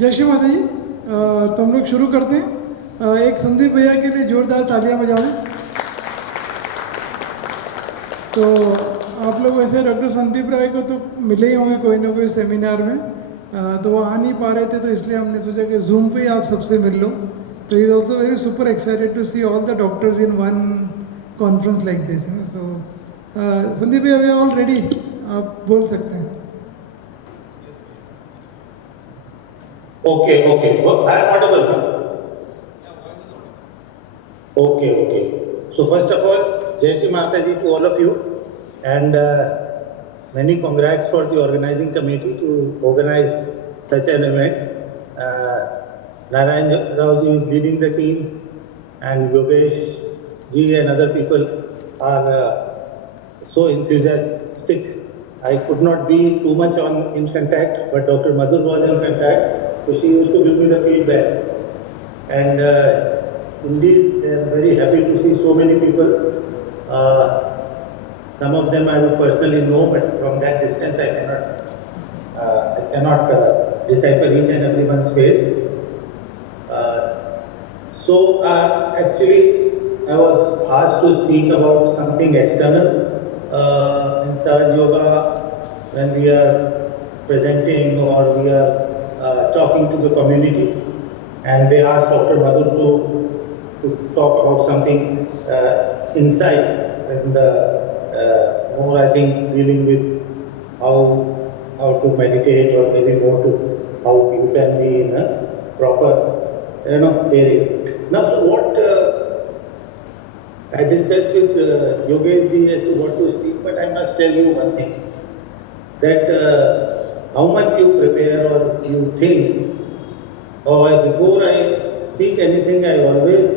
जय श्री माता जी। तो हम लोग शुरू करते हैं। एक संदीप भैया के लिए जोरदार तालियां बजाएं। तो आप लोग वैसे डॉक्टर संदीप राय को तो मिले ही होंगे कोई ना कोई सेमिनार में। तो वो आ नहीं पा रहे थे, तो इसलिए हमने सोचा कि जूम पे ही आप सबसे मिल लो। तो he is also very super excited to see all the doctors in one conference like this. So Sandeep भैया, वी आर ऑल रेडी, आप बोल सकते हैं। Okay. Well, I am audible now. Okay. So first of all, Jai Shri Mataji to all of you, and many congrats for the organizing committee to organize such an event. Narayan Rao ji is leading the team, and Yogesh ji and other people are so enthusiastic. I could not be too much in contact, but Dr. Madhur was in contact. So she used to give me the feedback, and indeed I am very happy to see so many people. Some of them I would personally know, but from that distance I cannot decipher each and everyone's face. So actually I was asked to speak about something external in Sahaj Yoga when we are presenting or we are talking to the community, and they asked Dr. Madhur to talk about something inside, and more I think dealing with how to meditate, or maybe more to how you can be in a proper area. Now, so what I discussed with Yogesh ji as to what to speak, but I must tell you one thing, that how much you prepare or you think, or before I speak anything, I always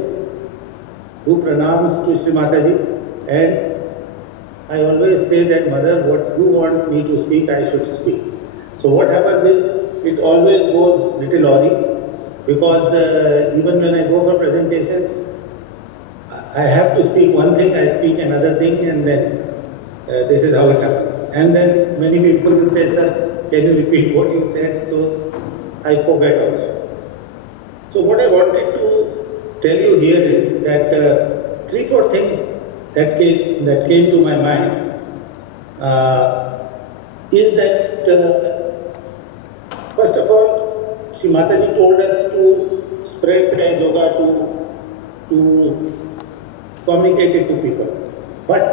do pranams to Shri Mataji, and I always say that Mother, what you want me to speak, I should speak. So what happens is, it always goes little awry, because even when I go for presentations, I have to speak one thing, I speak another thing, and then this is how it happens. And then many people will say, sir, can you repeat what you said? So I forget also. So what I wanted to tell you here is that 3-4 things that came to my mind is that first of all, Shri Mataji told us to spread Sai Yoga, to communicate it to people. But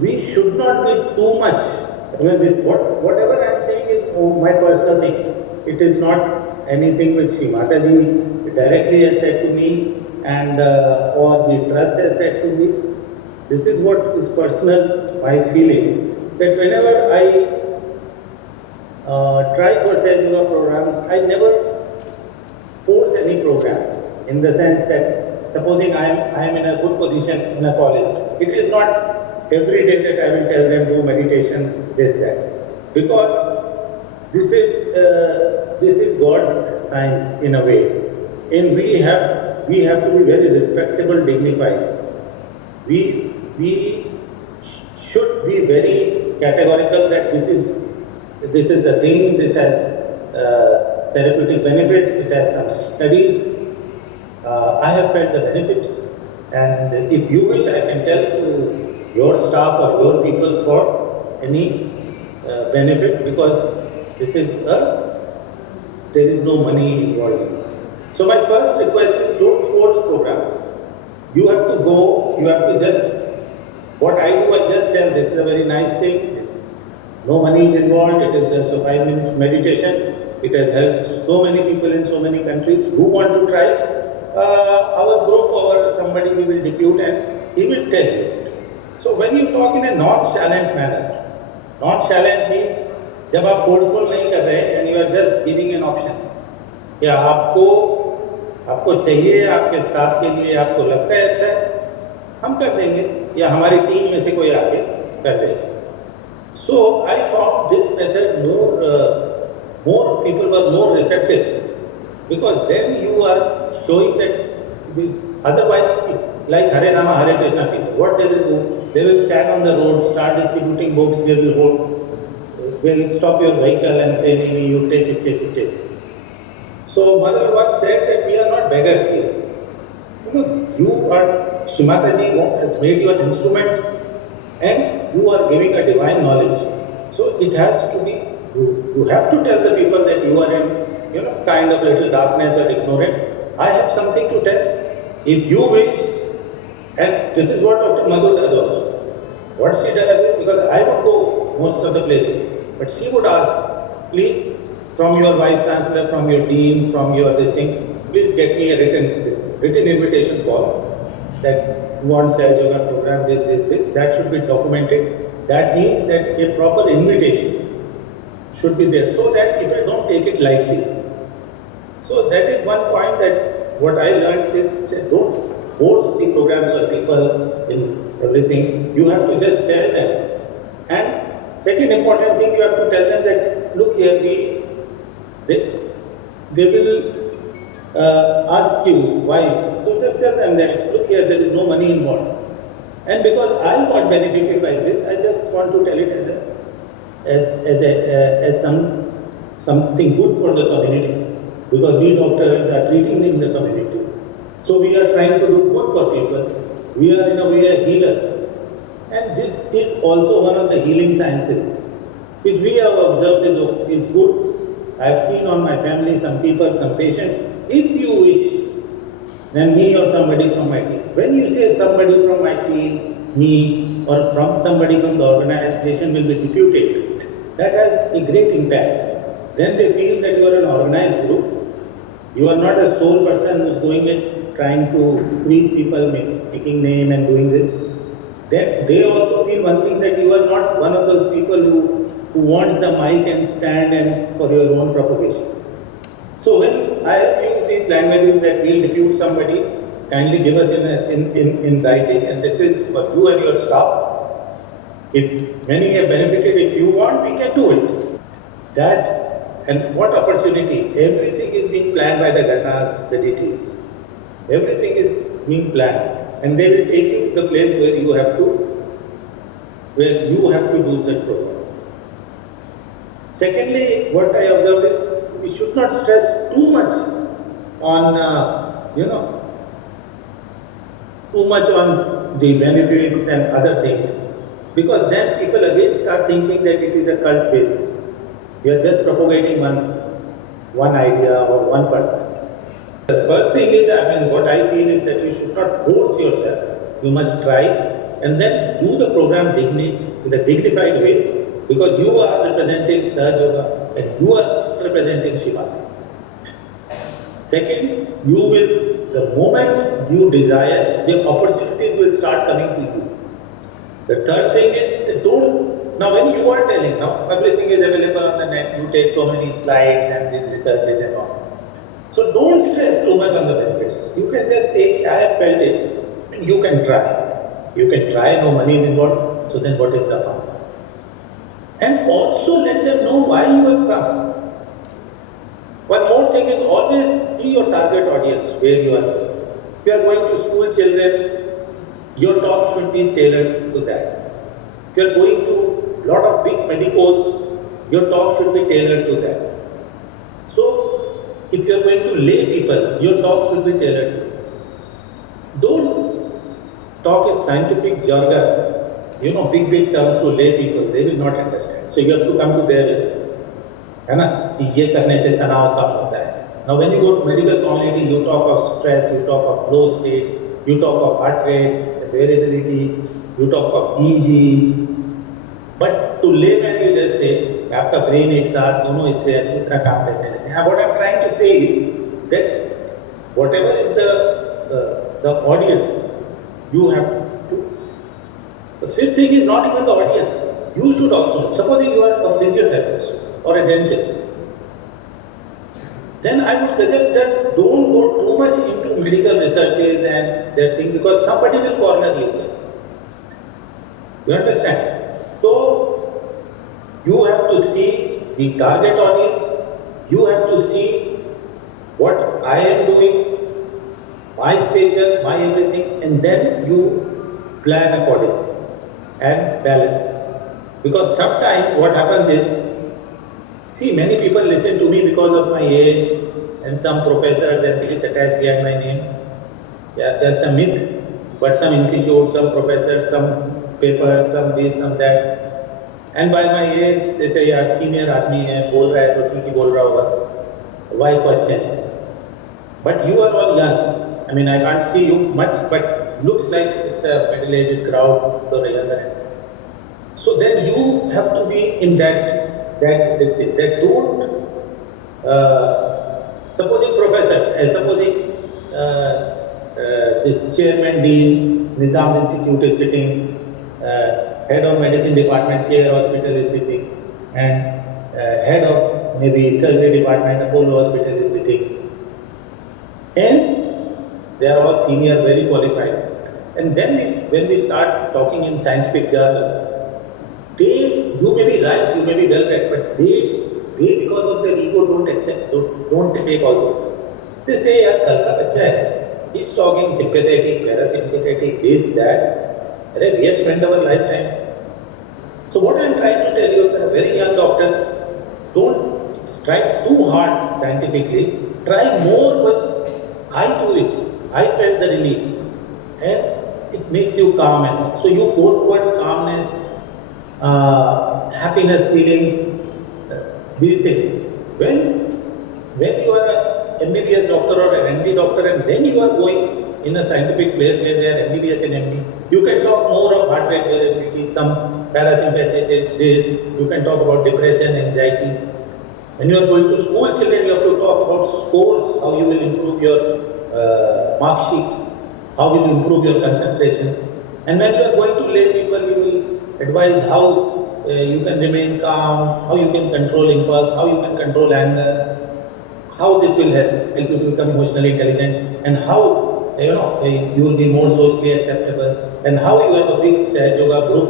we should not be too much. Whatever I am saying is my personal thing. It is not anything which Shri Mataji directly has said to me, and or the trust has said to me. This is what is personal, my feeling, that whenever I try for self-yoga programs, I never force any program, in the sense that supposing I am in a good position in a college, it is not every day that I will tell them do meditation, this, that, because this is God's science in a way, and we have to be very respectable, dignified. We should be very categorical that this is a thing, this has therapeutic benefits, it has some studies. I have felt the benefits, and if you wish, I can tell to your staff or your people for any benefit, because there is no money involved in this. So my first request is, don't force programs. You have to go, you have to what I do, I just tell this is a very nice thing, no money is involved, it is just a 5 minutes meditation, it has helped so many people in so many countries who want to try. Our group or somebody we will depute and he will tell you. So when you talk in a nonchalant manner, nonchalant means जब आप forceful नहीं कर रहे and you are just giving an option, या आपको चाहिए, आपके staff के लिए आपको लगता है अच्छा है, हम कर देंगे, या हमारी टीम में से कोई आके कर देगा. So I found this method more people were more receptive, because then you are showing that this. Otherwise, like Hare Rama, Hare Krishna people, what they will do? They will stand on the road, start distributing books. They will will stop your vehicle and say, "Nee, nee, you take it, take it, take it." So mother once said that we are not beggars here. You are, Shrimataji has made you an instrument and you are giving a divine knowledge. So it has to be, you have to tell the people that you are in, kind of little darkness or ignorant. I have something to tell. If you wish, and this is what Dr. Madhu does also. What she does is, because I would go most of the places, but she would ask, please, from your vice chancellor, from your dean, from your this thing, please get me a written invitation call that you want Sahaj Yoga program, this, that should be documented. That means that a proper invitation should be there so that people don't take it lightly. So that is one point that what I learned is don't force the programs on people in everything. You have to just tell them. And second important thing, you have to tell them that, look here, they will ask you why. So just tell them that, look here, there is no money involved. And because I got benefited by this, I just want to tell it as something good for the community. Because we doctors are treating in the community. So we are trying to do good for people. We are in a way a healer. And this is also one of the healing sciences, which we have observed is good. I have seen on my family some people, some patients. If you wish, then me or somebody from my team. When you say somebody from my team, me, or from somebody from the organization will be deputed, that has a great impact. Then they feel that you are an organized group. You are not a sole person who is going and trying to preach people, making name and doing this. Then they also feel one thing, that you are not one of those people who wants the mic and stand and for your own propagation. So when I have used these languages that we'll depute somebody, kindly give us in writing, and this is for you and your staff. If many have benefited, if you want, we can do it. That, and what opportunity, everything is being planned by the Ganas, the deities. Everything is being planned. And they will take you to the place where you have to do that program. Secondly, what I observed is we should not stress too much on, too much on the benefits and other things. Because then people again start thinking that it is a cult based. We are just propagating one idea or one person. The first thing is, what I feel is that you should not force yourself. You must try and then do the program in a dignified way, because you are representing Sahaj Yoga and you are representing Shivati. Second, the moment you desire, the opportunities will start coming to you. The third thing is, now when you are telling, now everything is available on the net, you take so many slides and these researches and all. So don't stress too much on the benefits. You can just say, I have felt it, and you can try. You can try, no money is involved, so then what is the harm? And also let them know why you have come. One more thing is, always see your target audience, where you are going. If you are going to school children, your talk should be tailored to that. If you are going to a lot of big medicos, your talk should be tailored to that. So, if you are going to lay people, your talk should be tailored to it. Don't talk in scientific jargon, big terms to lay people, they will not understand. So you have to come to their level. Now when you go to medical community, you talk of stress, you talk of flow state, you talk of heart rate, variability, you talk of EEGs. But to layman you just say, आपका brain एक साथ दोनों इससे अच्छी तरह काम करते रहते हैं. What I'm trying to say is that whatever is the audience, you have to. The fifth thing is not even the audience. You should also, supposing you are a physiotherapist or a dentist, then I would suggest that don't go too much into medical researches and their thing, because somebody will corner you there. You understand? So, you have to see the target audience, you have to see what I am doing, my stature, my everything, and then you plan accordingly and balance. Because sometimes what happens is, see, many people listen to me because of my age and some professor, then this attached behind my name. They are just a myth, but some institute, some professor, some paper, some this, some that. And by my age, they say, यार senior आदमी है, बोल रहा है तो ठीक ही बोल रहा होगा. Why question? But you are all young. I mean, I can't see you much, but looks like it's a middle-aged crowd or a younger. So then you have to be in that district. That don't supposing professor, supposing this chairman dean Nizam Institute is sitting, head of medicine department Care Hospital is sitting, and head of maybe surgery department Apollo Hospital is sitting, and they are all senior, very qualified. And then when we start talking in scientific journal, you may be right, you may be well read, but they because of their ego don't accept, don't take all this. They say, yaar, kal ka bachcha hai. He's talking sympathetic, parasympathetic, this, that. We have spent our lifetime. So what I'm trying to tell you, a very young doctor, don't strike too hard scientifically. Try more, but I do it. I felt the relief. And it makes you calm. And so you go towards calmness, happiness, feelings, these things. When you are a MBBS doctor or an MD doctor and then you are going in a scientific place where they are MBBS and MD, you can talk more of heart rate variability, some parasympathetic, this, you can talk about depression, anxiety. When you are going to school children, you have to talk about scores, how you will improve your mark sheet, how will you improve your concentration. And when you are going to lay people, you will advise how you can remain calm, how you can control impulse, how you can control anger, how this will help you to become emotionally intelligent, and how you will be more socially acceptable, and how you have a big Sahaj Yoga group,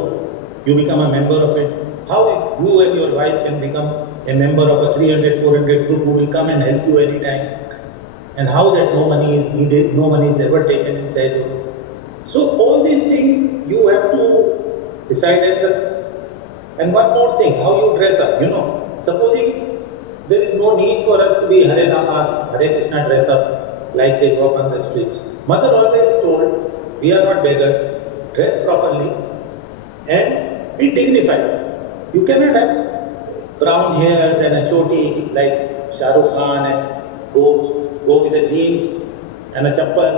you become a member of it, how you and your wife can become a member of a 300, 400 group who will come and help you anytime, and how that no money is needed, no money is ever taken in Sahaj Yoga. So all these things you have to decide and one more thing, how you dress up, supposing there is no need for us to be Hare Rama, Hare Krishna dress up like they walk on the streets. Mother always told, we are not beggars, dress properly and be dignified. You cannot have brown hairs and a choti like Shah Rukh Khan and go with the jeans and a chappal,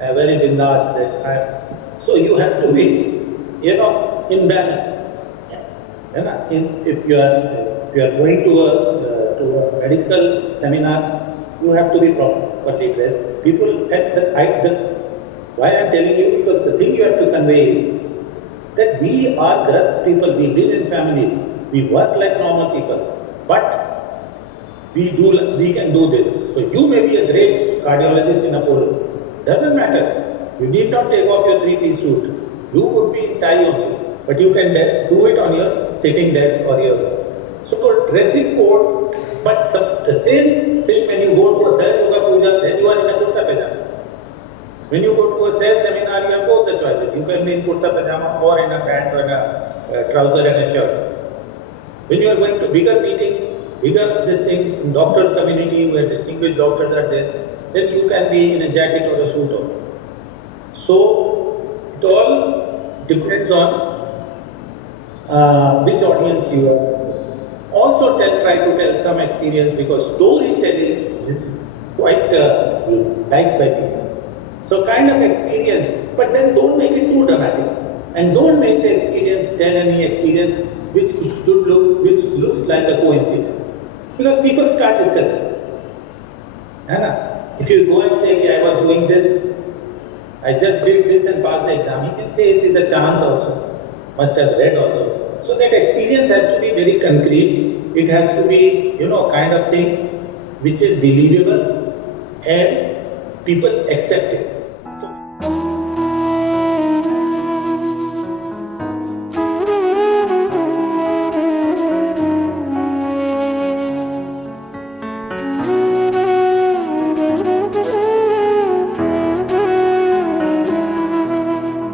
a very bindas. So you have to be, in balance. If you are going to a medical seminar, you have to be properly dressed. People why I am telling you, because the thing you have to convey is that we are grust people, we live in families, we work like normal people, but we can do this. So you may be a great cardiologist in Apollo, doesn't matter. You need not take off your three-piece suit. You would be in tie only. But you can do it on your sitting desk or your dressing code. But the same thing when you go to a Sahaj Yoga Puja, then you are in a kurta pajama. When you go to a Sahaj seminar, you have both the choices. You can be in kurta pajama or in a pant or in a trouser and a shirt. When you are going to bigger meetings, bigger these things, in doctors' community where distinguished doctors are there, then you can be in a jacket or a suit. So it all depends on which audience you are. Also try to tell some experience, because storytelling is quite liked by people. So kind of experience, but then don't make it too dramatic. And don't make the experience tell any experience which looks like a coincidence. Because people start discussing. If you go and say, I was doing this, I just did this and passed the exam, you can say it is a chance also. Must have read also. So that experience has to be very concrete. It has to be, kind of thing which is believable and people accept it.